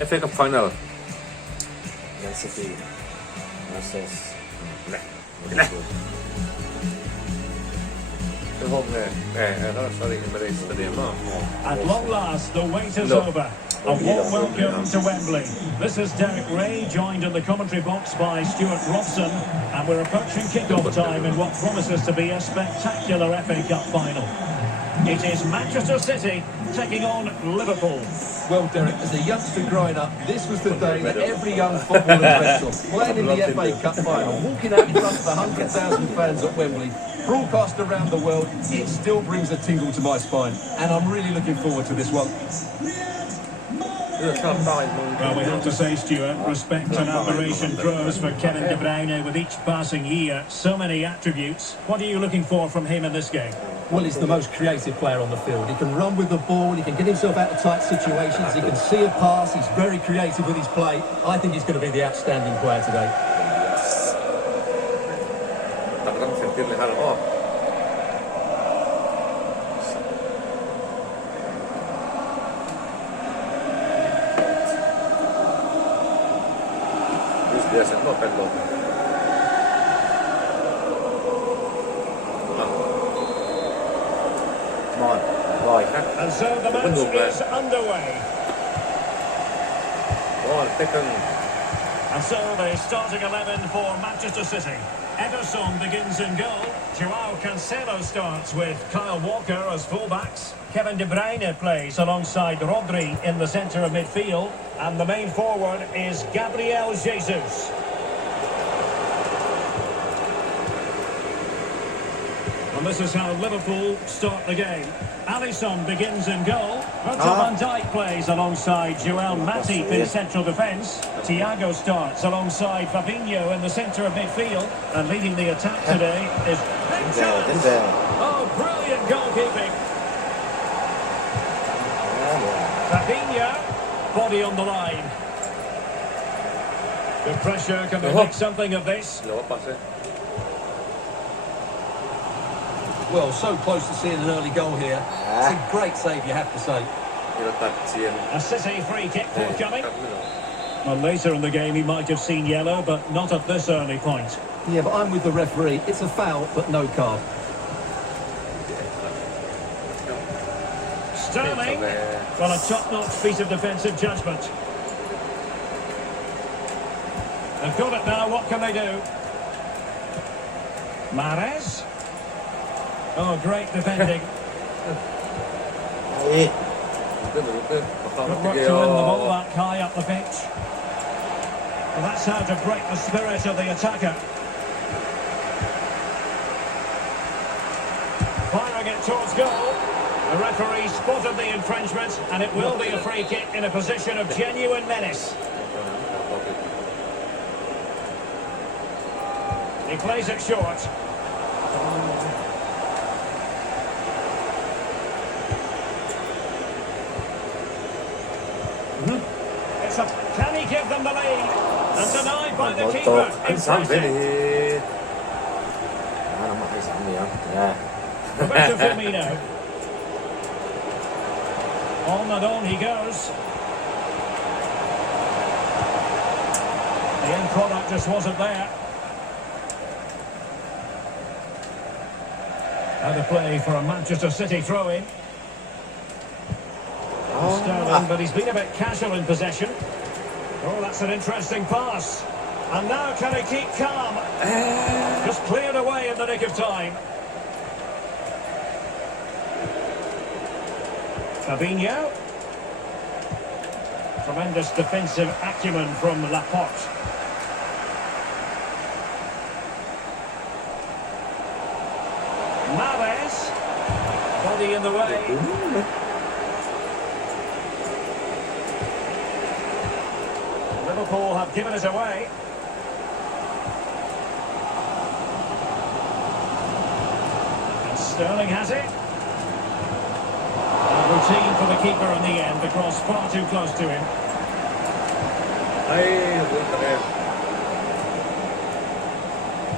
FA Cup final. Man City versus Liverpool. Cái hôm này, sorry, Emirates Stadium. At long last, the wait is over. A warm welcome to Wembley. This is Derek Ray, joined in the commentary box by Stuart Robson, and we're approaching kick-off time in what promises to be a spectacular FA Cup final. It is Manchester City taking on Liverpool. Well, Derek, as a youngster growing up, this was the day that every young footballer dreamt of. Playing in the FA Cup final, walking out in front of the 100,000 fans at Wembley, broadcast around the world, it still brings a tingle to my spine. And I'm really looking forward to this one. Well, we have to say, Stuart, respect and admiration grows for Kevin De Bruyne with each passing year. So many attributes. What are you looking for from him in this game? Well, he's the most creative player on the field. He can run with the ball, he can get himself out of tight situations, he can see a pass, he's very creative with his play. I think he's going to be the outstanding player today. And so the match is underway. And so the starting 11 for Manchester City. Ederson begins in goal. Joao Cancelo starts with Kyle Walker as fullbacks. Kevin De Bruyne plays alongside Rodri in the centre of midfield. And the main forward is Gabriel Jesus. And this is how Liverpool start the game. Alisson begins in goal. Virgil van Dijk plays alongside Joel Matip in central defence. Thiago starts alongside Fabinho in the centre of midfield. And leading the attack today is big chance. Oh, brilliant goalkeeping. Fabinho, body on the line. The pressure can make something of this. Well, so close to seeing an early goal here. It's a great save, you have to say. A City free kick forthcoming. Well, later in the game he might have seen yellow, but not at this early point. Yeah, but I'm with the referee. It's a foul, but no card. Sterling. Well, a top-notch piece of defensive judgment. They've got it now, what can they do? Mahrez. Oh, great defending. Good work to win the ball back high up the pitch. Well, that's how to break the spirit of the attacker. Firing it towards goal. The referee spotted the infringement, and it will be a free kick in a position of genuine menace. He plays it short. Can he give them the lead? And denied by the keeper. Impressive. Roberto Firmino. On and on he goes. The end product just wasn't there. Now the play for a Manchester City throw-in. Sterling, but he's been a bit casual in possession. Oh, that's an interesting pass. And now can he keep calm? Just cleared away in the nick of time. Fabinho. Tremendous defensive acumen from Laporte. Mahrez. Body in the way. Liverpool have given it away. And Sterling has it. A routine for the keeper in the end. The cross far too close to him.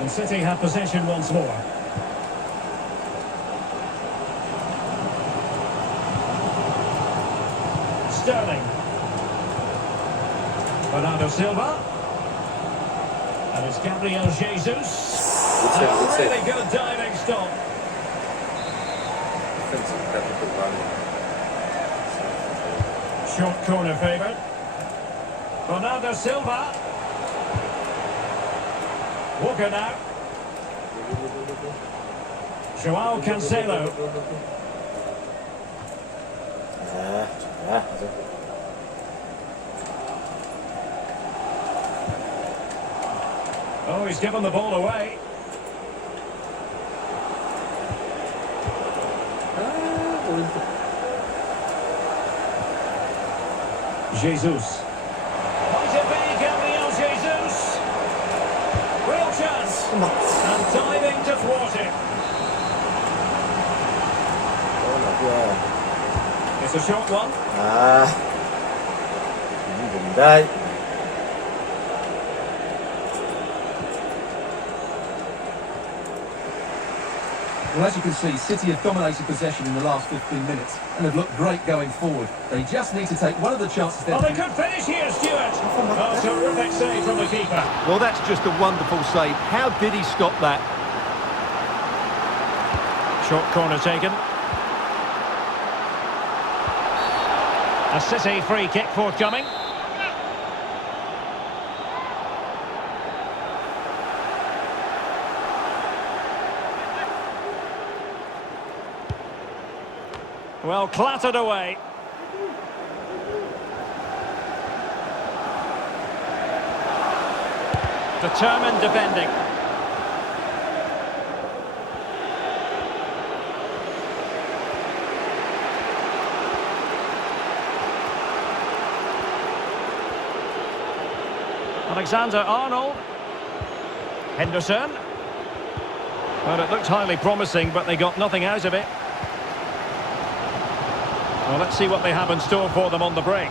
And City have possession once more. Sterling. Bernardo Silva. And it's Gabriel Jesus. Good A save. really good diving stop. Defensive technical value. Short corner favoured. Bernardo Silva. Walker now. Joao Cancelo. Oh, he's given the ball away. Jesus. Might it be Gabriel Jesus? Real chance. And diving to thwart it. It's a short one. Didn't die. Well, as you can see, City have dominated possession in the last 15 minutes and have looked great going forward. They just need to take one of the chances they've... Oh, they could finish here, Stuart. Oh, terrific save from the keeper. Well, that's just a wonderful save. How did he stop that? Short corner taken. A City free kick forthcoming. Well, clattered away. Determined defending. Alexander-Arnold. Henderson. Well, it looked highly promising, but they got nothing out of it. Well, let's see what they have in store for them on the break.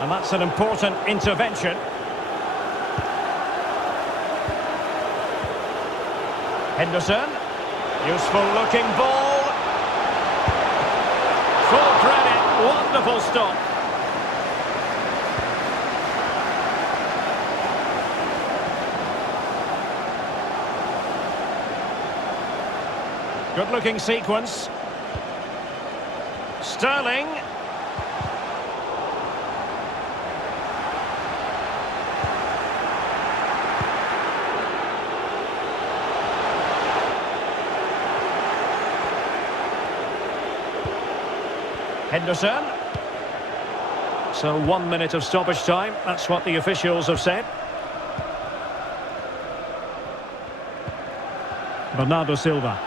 And that's an important intervention. Henderson. Useful looking ball. Full credit. Wonderful stop. Good looking sequence. Sterling. Henderson. So 1 minute of stoppage time. That's what the officials have said. Bernardo Silva.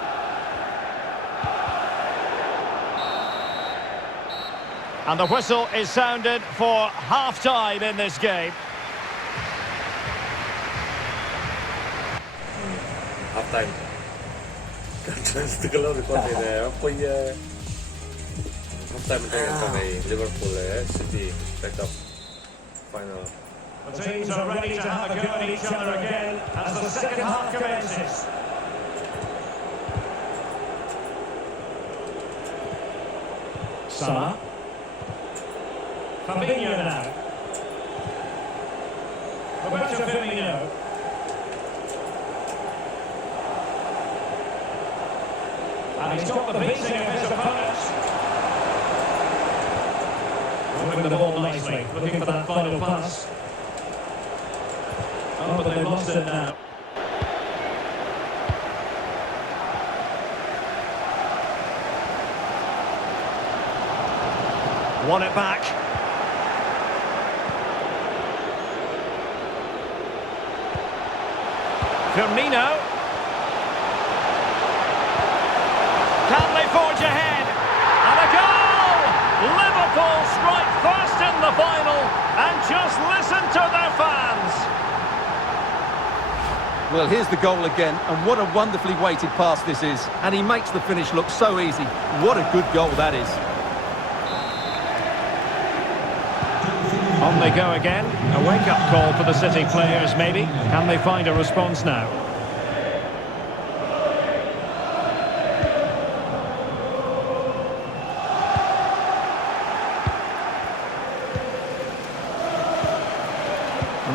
And the whistle is sounded for half-time in this game. Half time. Setelah record ini, apa ya? Half time itu sampai Liverpool City back up final. The teams are ready to have a go at each other again as the second half commences. Salah. Fabinho now. Roberto Firmino. And he's got the beating of his opponent. Moving the ball nicely, looking for that final pass. Oh, but they've lost it now. Won it back. Firmino. Can they forge ahead? And a goal! Liverpool strike first in the final, and just listen to their fans. Well, here's the goal again, and what a wonderfully weighted pass this is. And he makes the finish look so easy. What a good goal that is. On they go again. A wake-up call for the City players, maybe. Can they find a response now?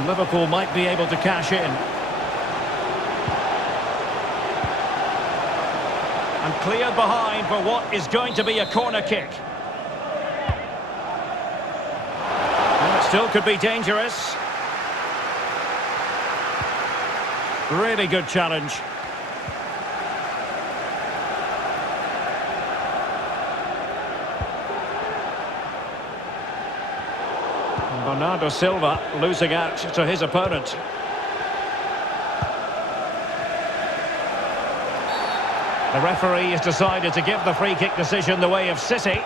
Liverpool might be able to cash in. And cleared behind for what is going to be a corner kick. And it still could be dangerous. Really good challenge. Bernardo Silva losing out to his opponent. The referee has decided to give the free kick decision the way of City.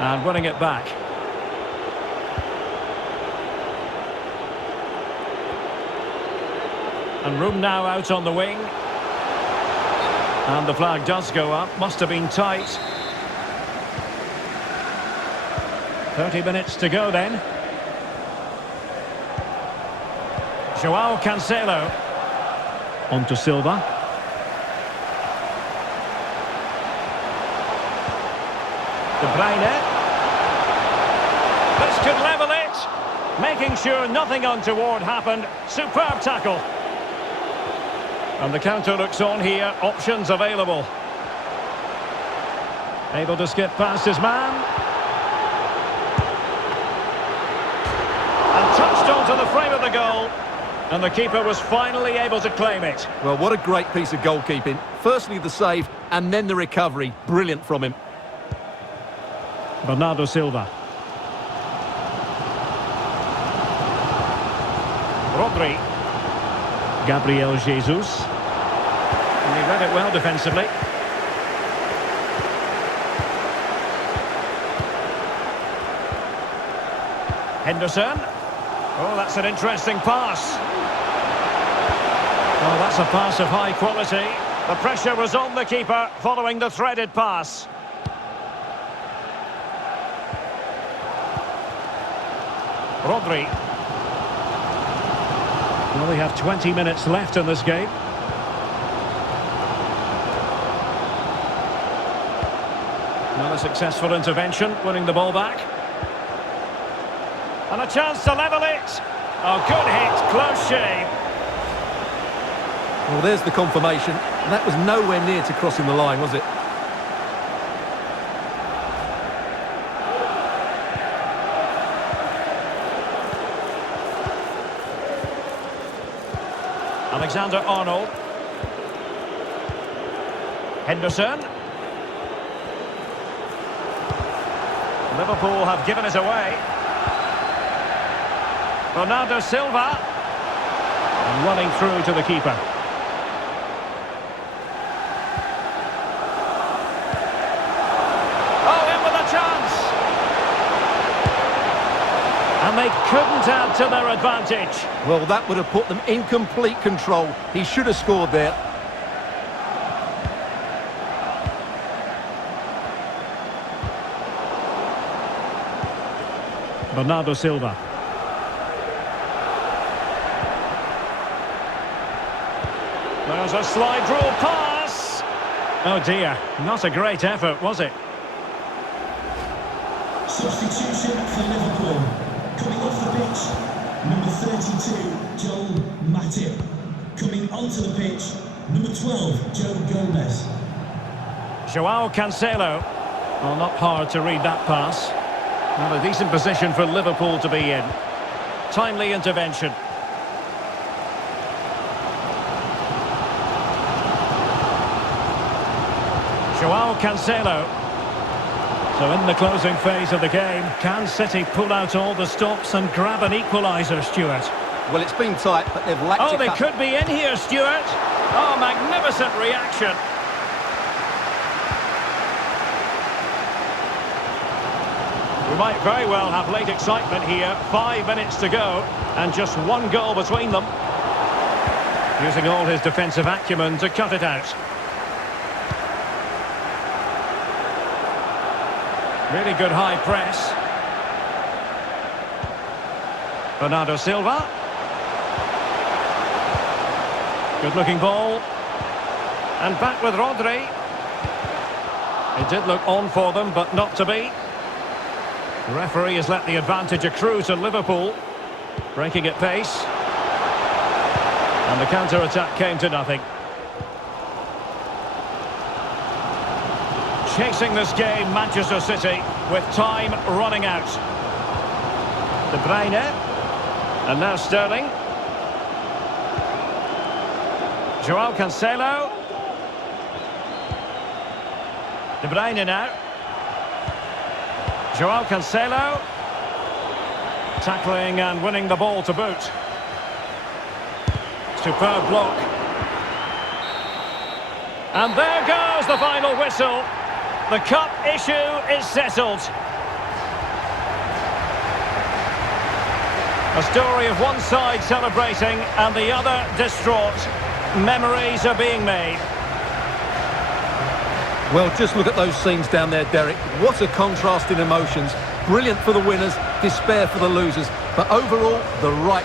And winning it back. And room now out on the wing. And the flag does go up. Must have been tight. 30 minutes to go then. Joao Cancelo. On to Silva. De Bruyne. This could level it. Making sure nothing untoward happened. Superb tackle. And the counter looks on here. Options available. Able to skip past his man. And touched onto the frame of the goal. And the keeper was finally able to claim it. Well, what a great piece of goalkeeping. Firstly the save, and then the recovery. Brilliant from him. Bernardo Silva. Rodri. Gabriel Jesus. And he read it well defensively. Henderson. Oh, that's an interesting pass. Oh, that's a pass of high quality. The pressure was on the keeper following the threaded pass. Rodri. Well, we have 20 minutes left in this game. Another successful intervention, winning the ball back. And a chance to level it. Oh, good hit, close shave. Well, there's the confirmation. That was nowhere near to crossing the line, was it? Alexander-Arnold. Henderson. Liverpool have given it away. Bernardo Silva. And running through to the keeper. Oh, in with a chance. And they couldn't add to their advantage. Well, that would have put them in complete control. He should have scored there. Bernardo Silva. There's a slide rule pass. Oh dear, not a great effort, was it? Substitution for Liverpool. Coming off the pitch, number 32, Joel Matip. Coming onto the pitch, number 12, Joe Gomez. Joao Cancelo. Well, not hard to read that pass. Well, a decent position for Liverpool to be in. Timely intervention. Joao Cancelo. So in the closing phase of the game, can City pull out all the stops and grab an equaliser, Stuart? Well, it's been tight, but they've lacked Oh, a they couple. could be in here, Stuart. Oh, magnificent reaction. We might very well have late excitement here. 5 minutes to go, and just one goal between them. Using all his defensive acumen to cut it out. Really good high press. Bernardo Silva. Good looking ball. And back with Rodri. It did look on for them, but not to be. The referee has let the advantage accrue to Liverpool. Breaking at pace. And the counter-attack came to nothing. Chasing this game, Manchester City, with time running out. De Bruyne. And now Sterling. Joao Cancelo. De Bruyne now. Joao Cancelo. Tackling and winning the ball to boot. Superb block. And there goes the final whistle. The cup issue is settled. A story of one side celebrating and the other distraught. Memories are being made. Well, just look at those scenes down there, Derek. What a contrast in emotions. Brilliant for the winners, despair for the losers. But overall, the right